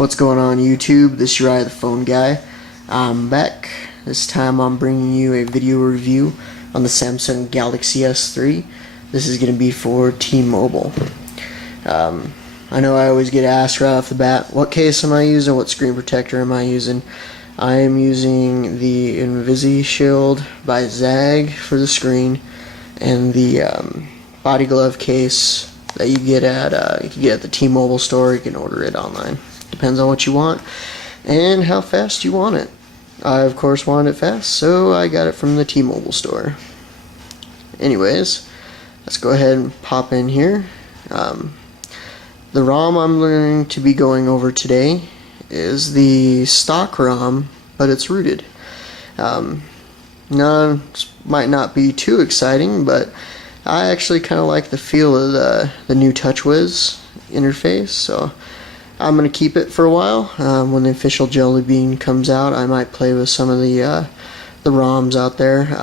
What's going on YouTube? This is Uriah the Phone Guy. I'm back. This time I'm bringing you a video review on the Samsung Galaxy S3. This is going to be for T-Mobile. I know I always get asked right off the bat, what case am I using, what screen protector am I using? I am using the InvisiShield by Zagg for the screen, and the body glove case that you get at you can get at the T-Mobile store. You can order it online. Depends on what you want and how fast you want it. I of course wanted it fast, so I got it from the T-Mobile store. Anyways, let's go ahead and pop in here. The ROM I'm going to be going over today is the stock ROM, but it's rooted. None might not be too exciting, but I actually kind of like the feel of the new TouchWiz interface, so I'm going to keep it for a while. When the official Jelly Bean comes out, I might play with some of the ROMs out there.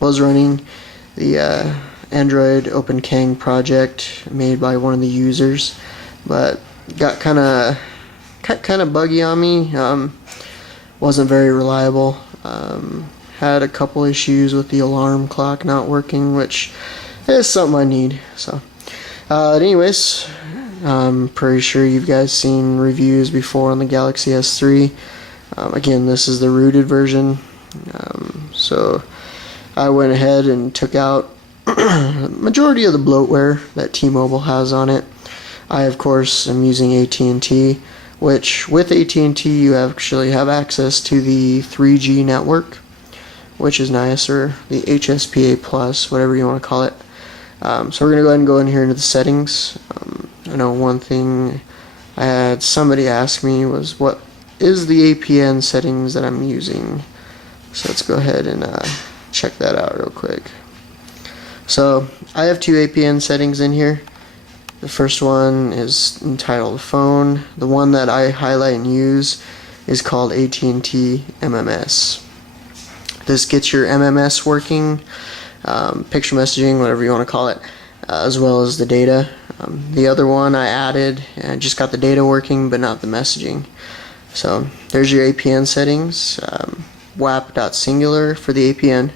Was running the Android OpenKang project made by one of the users, but got kind of buggy on me. Wasn't very reliable. Had a couple issues with the alarm clock not working, which is something I need. So, anyways, I'm pretty sure you guys seen reviews before on the Galaxy S3. Again, this is the rooted version. So I went ahead and took out majority of the bloatware that T-Mobile has on it. I of course am using AT&T, which with AT&T you actually have access to the 3G network, which is nice, or the HSPA plus, whatever you want to call it. So we're going to go ahead and go in here into the settings. I know one thing I had somebody ask me was what is the APN settings that I'm using. So let's go ahead and check that out real quick. So I have two APN settings in here. The first one is entitled Phone. The one that I highlight and use is called AT&T MMS. This gets your MMS working, picture messaging, whatever you want to call it, as well as the data. The other one I added, and I just got the data working but not the messaging. So there's your APN settings. WAP.singular for the APN.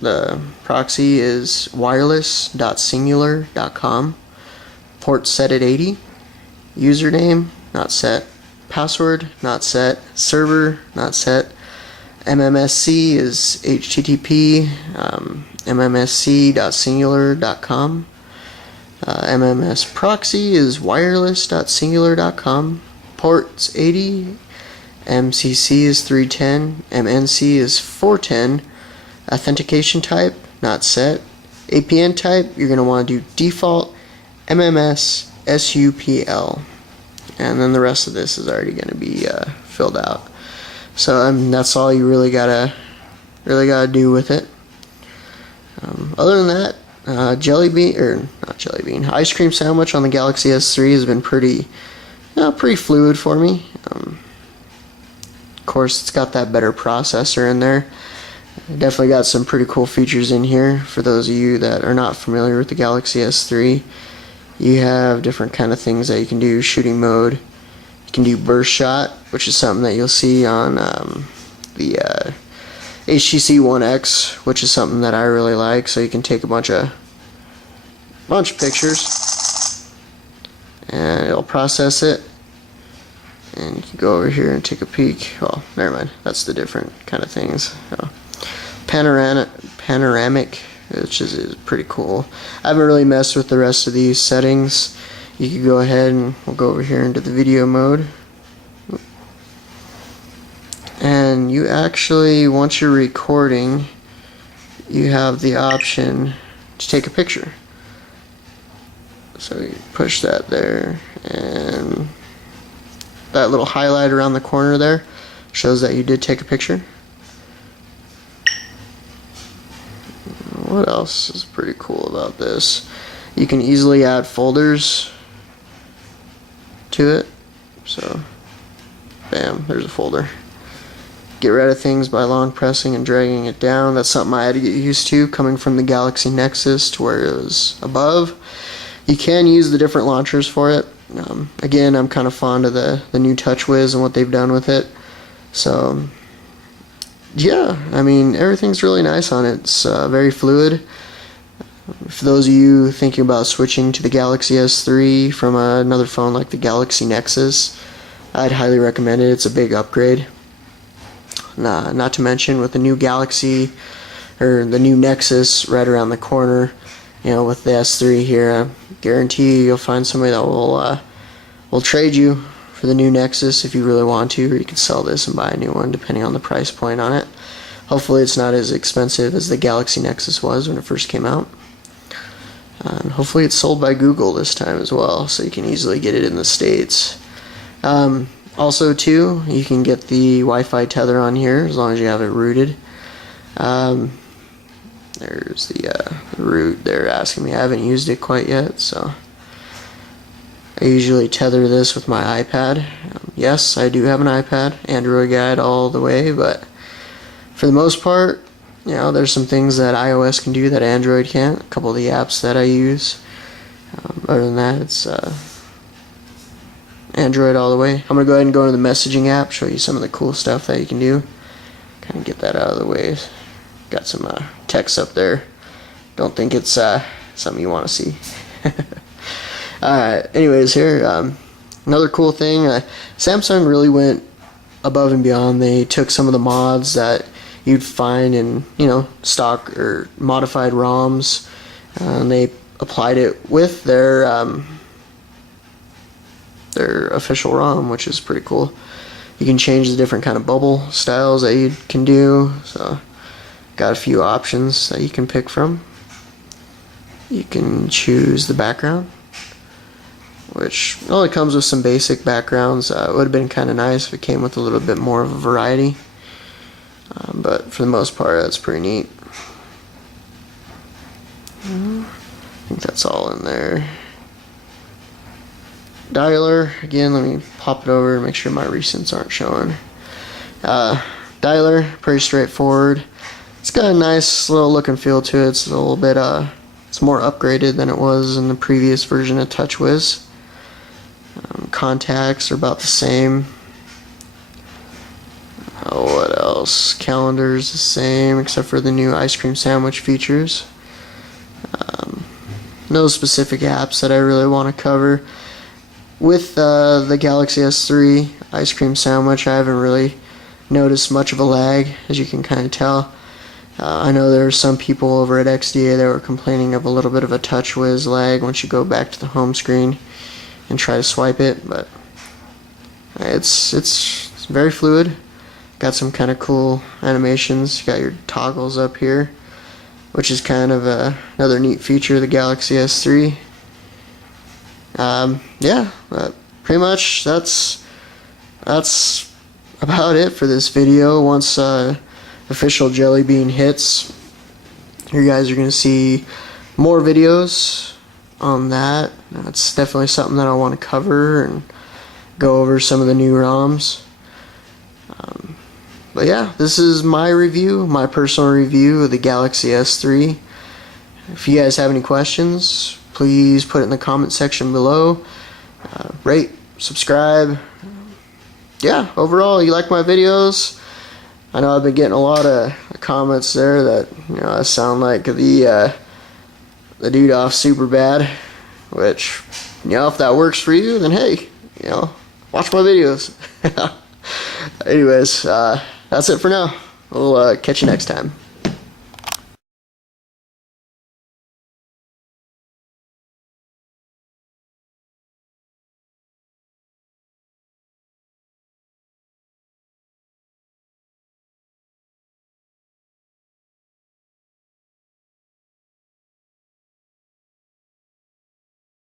The proxy is wireless.singular.com. Port set at 80. Username not set. Password not set. Server not set. MMSC is http mmsc.singular.com. MMS proxy is wireless.singular.com. Ports 80. MCC is 310. MNC is 410. Authentication type not set. APN type you're going to want to do default MMS SUPL, and then the rest of this is already going to be filled out. So that's all you really gotta do with it. Other than that, Jelly Bean, or not Jelly Bean, ice cream sandwich on the Galaxy S3 has been pretty fluid for me. Of course, it's got that better processor in there. Definitely got some pretty cool features in here. For those of you that are not familiar with the Galaxy S3, you have different kind of things that you can do. Shooting mode. You can do burst shot, which is something that you'll see on the HTC One X, which is something that I really like. So you can take a bunch of pictures, and it'll process it, and you can go over here and take a peek. Oh, never mind. That's the different kind of things. So, panoramic, which is pretty cool. I haven't really messed with the rest of these settings. You can go ahead and we'll go over here into the video mode. And you actually, once you're recording, you have the option to take a picture. So you push that there, and that little highlight around the corner there shows that you did take a picture. What else is pretty cool about this? You can easily add folders to it. So, bam, there's a folder. Get rid of things by long pressing and dragging it down. That's something I had to get used to coming from the Galaxy Nexus to where it was above. You can use the different launchers for it. Again, I'm kind of fond of the new TouchWiz and what they've done with it. So yeah, I mean, everything's really nice on it. It's very fluid. For those of you thinking about switching to the Galaxy S3 from another phone like the Galaxy Nexus, I'd highly recommend it. It's a big upgrade. Not to mention with the new Galaxy or the new Nexus right around the corner, you know, with the S3 here, I guarantee you'll find somebody that will trade you for the new Nexus if you really want to, or you can sell this and buy a new one depending on the price point on it. Hopefully it's not as expensive as the Galaxy Nexus was when it first came out. And hopefully it's sold by Google this time as well, so you can easily get it in the States. Also too, you can get the Wi-Fi tether on here as long as you have it rooted. There's the root they're asking me. I haven't used it quite yet, so I usually tether this with my iPad. Yes, I do have an iPad, Android guide all the way, but for the most part, you know, there's some things that iOS can do that Android can't. A couple of the apps that I use. Other than that, it's Android all the way. I'm going to go ahead and go into the messaging app, show you some of the cool stuff that you can do. Kind of get that out of the way. Got some text up there. Don't think it's something you want to see. Alright, anyways, here, another cool thing. Samsung really went above and beyond. They took some of the mods that you'd find in, you know, stock or modified ROMs, and they applied it with their official ROM, which is pretty cool. You can change the different kind of bubble styles that you can do. So, got a few options that you can pick from. You can choose the background, which only comes with some basic backgrounds. It would have been kind of nice if it came with a little bit more of a variety. But for the most part, that's pretty neat. I think that's all in there. Dialer, again, let me pop it over and make sure my recents aren't showing. Dialer, pretty straightforward. It's got a nice little look and feel to it. It's a little bit, it's more upgraded than it was in the previous version of TouchWiz. Contacts are about the same. What else? Calendar's the same, except for the new ice cream sandwich features. No specific apps that I really want to cover. With the Galaxy S3 ice cream sandwich, I haven't really noticed much of a lag, as you can kind of tell. I know there are some people over at XDA that were complaining of a little bit of a TouchWiz lag once you go back to the home screen and try to swipe it, but it's very fluid. Got some kind of cool animations. You got your toggles up here, which is kind of another neat feature of the Galaxy S3. Yeah, pretty much that's about it for this video. Once official Jelly Bean hits, you guys are going to see more videos on that. That's definitely something that I want to cover and go over some of the new ROMs. But yeah, this is my review, my personal review of the Galaxy S3. If you guys have any questions, please put it in the comment section below. Rate, subscribe. Yeah, overall, you like my videos? I know I've been getting a lot of comments there that, you know, I sound like the dude off Superbad, which, you know, if that works for you, then hey, you know, watch my videos. Anyways, that's it for now. We'll catch you next time.